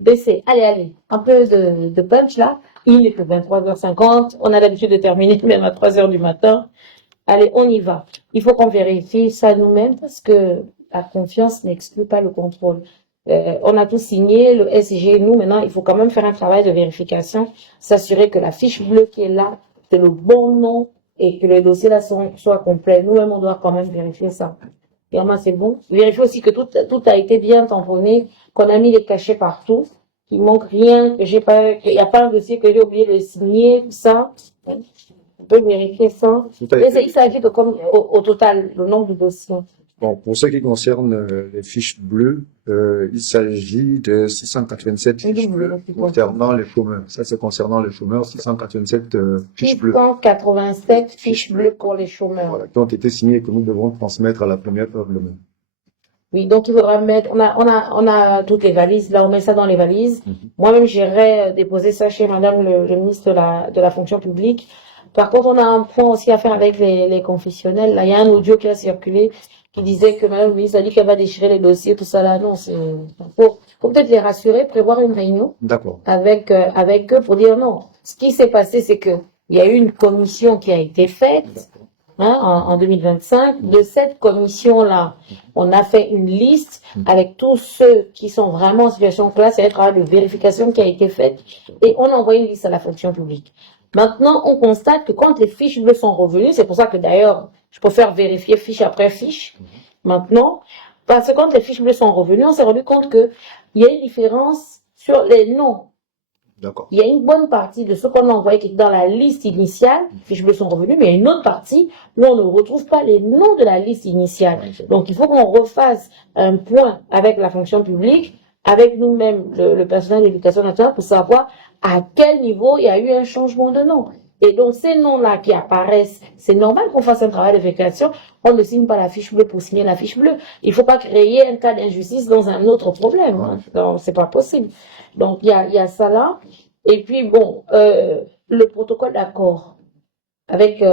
baisser. Allez, un peu de punch là. Il est que 23h50. On a l'habitude de terminer même à 3h du matin. Allez, on y va. Il faut qu'on vérifie ça nous-mêmes parce que la confiance n'exclut pas le contrôle. On a tout signé, le SG, nous, maintenant, il faut quand même faire un travail de vérification, s'assurer que la fiche bleue qui est là, c'est le bon nom et que le dossier là soit complet. Nous-mêmes, on doit quand même vérifier ça. Vraiment, c'est bon. Vérifier aussi que tout a été bien tamponné, qu'on a mis les cachets partout, qu'il manque rien, que j'ai pas, qu'il n'y a pas un dossier que j'ai oublié de signer, tout ça. On peut vérifier ça. Mais il s'agit de comme, au total, le nombre de dossiers. Bon, pour ce qui concerne les fiches bleues, il s'agit de 687 fiches bleues concernant les chômeurs. Ça, c'est concernant les chômeurs, 687 fiches bleues. 687 fiches bleues pour les chômeurs. Voilà, qui ont été signées et que nous devons transmettre à la première parlement. Oui, donc il faudra mettre, on a toutes les valises, là on met ça dans les valises. Moi-même j'irai déposer ça chez madame le ministre de la fonction publique. Par contre, on a un point aussi à faire avec les confessionnels. Là, il y a un audio qui a circulé qui disait que madame le ministre a dit qu'elle va déchirer les dossiers, tout ça là. Non, faut peut-être les rassurer, prévoir une réunion. D'accord. Avec eux pour dire non. Ce qui s'est passé, c'est que il y a eu une commission qui a été faite. En 2025, de cette commission-là, on a fait une liste avec tous ceux qui sont vraiment en situation de classe, c'est un travail de vérification qui a été fait, et on a envoyé une liste à la fonction publique. Maintenant, on constate que quand les fiches bleues sont revenues, c'est pour ça que d'ailleurs, je préfère vérifier fiche après fiche, maintenant, parce que quand les fiches bleues sont revenues, on s'est rendu compte qu'il y a une différence sur les noms. D'accord. Il y a une bonne partie de ce qu'on a envoyé qui est dans la liste initiale, les fiches bleues sont revenus, mais il y a une autre partie où on ne retrouve pas les noms de la liste initiale. Donc il faut qu'on refasse un point avec la fonction publique, avec nous-mêmes, le personnel de l'éducation nationale, pour savoir à quel niveau il y a eu un changement de nom. Et donc ces noms-là qui apparaissent, c'est normal qu'on fasse un travail de vérification. On ne signe pas la fiche bleue pour signer la fiche bleue. Il ne faut pas créer un cas d'injustice dans un autre problème. Donc c'est pas possible. Donc il y a ça là. Et puis bon, le protocole d'accord avec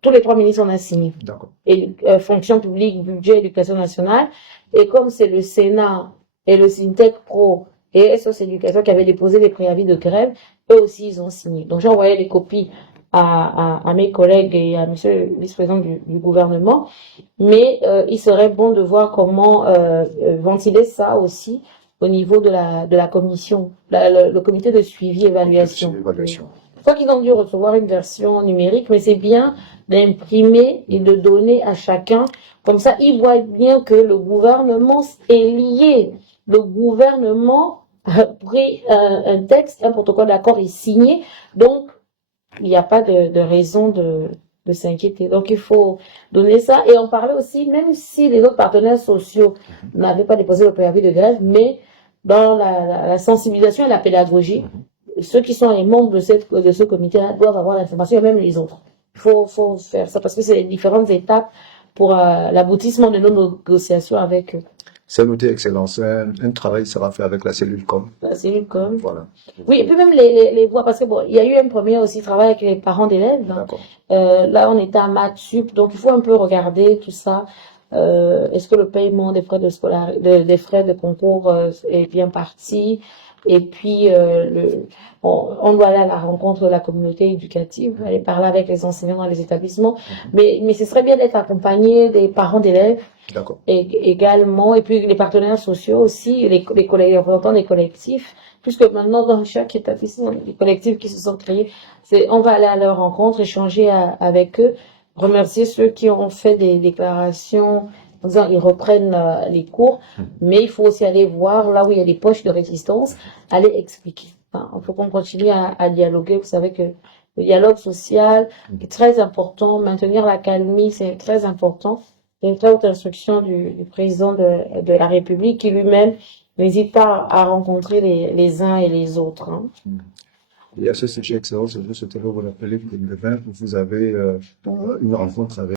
tous les trois ministres on a signé. D'accord. Et fonction publique, budget, éducation nationale. Et comme c'est le Sénat et le Syntec Pro et SOS Éducation qui avaient déposé des préavis de grève, eux aussi ils ont signé. Donc j'ai envoyé les copies à mes collègues et à monsieur le vice-président du gouvernement. Mais il serait bon de voir comment ventiler ça aussi au niveau de la commission, le comité de suivi évaluation. Je crois qu'ils ont dû recevoir une version numérique, mais c'est bien d'imprimer et de donner à chacun. Comme ça, ils voient bien que le gouvernement est lié. Le gouvernement a pris un texte, un protocole d'accord est signé. Donc, il n'y a pas de raison de s'inquiéter. Donc, il faut donner ça. Et on parlait aussi, même si les autres partenaires sociaux n'avaient pas déposé le préavis de grève, mais dans la sensibilisation et la pédagogie, ceux qui sont les membres de ce comité-là doivent avoir l'information, et même les autres. Il faut faire ça parce que c'est les différentes étapes pour l'aboutissement de nos négociations avec eux. C'est noté, Excellence. Un travail sera fait avec la cellule com. La cellule com. Voilà. Oui, et puis même les voix, parce que bon, il y a eu un premier aussi travail avec les parents d'élèves. D'accord. Là, on était à Matsup, donc il faut un peu regarder tout ça. Est-ce que le paiement des frais des frais de concours est bien parti? Et puis, on doit aller à la rencontre de la communauté éducative, aller parler avec les enseignants dans les établissements. Mais ce serait bien d'être accompagné des parents d'élèves. D'accord. Également, et puis les partenaires sociaux aussi, les représentants des collectifs, puisque maintenant dans chaque établissement, les collectifs qui se sont créés, on va aller à leur rencontre, échanger avec eux, remercier ceux qui ont fait des déclarations en disant ils reprennent les cours, mais il faut aussi aller voir là où il y a des poches de résistance, aller expliquer. Enfin, il faut qu'on continue à dialoguer. Vous savez que le dialogue social est très important, maintenir la calmie, c'est très important. Il y a une très haute instruction du président de la République qui lui-même n'hésite pas à rencontrer les uns et les autres. Hein. Et à ce sujet, Excellence, je souhaiterais vous rappeler que demain, vous avez une rencontre avec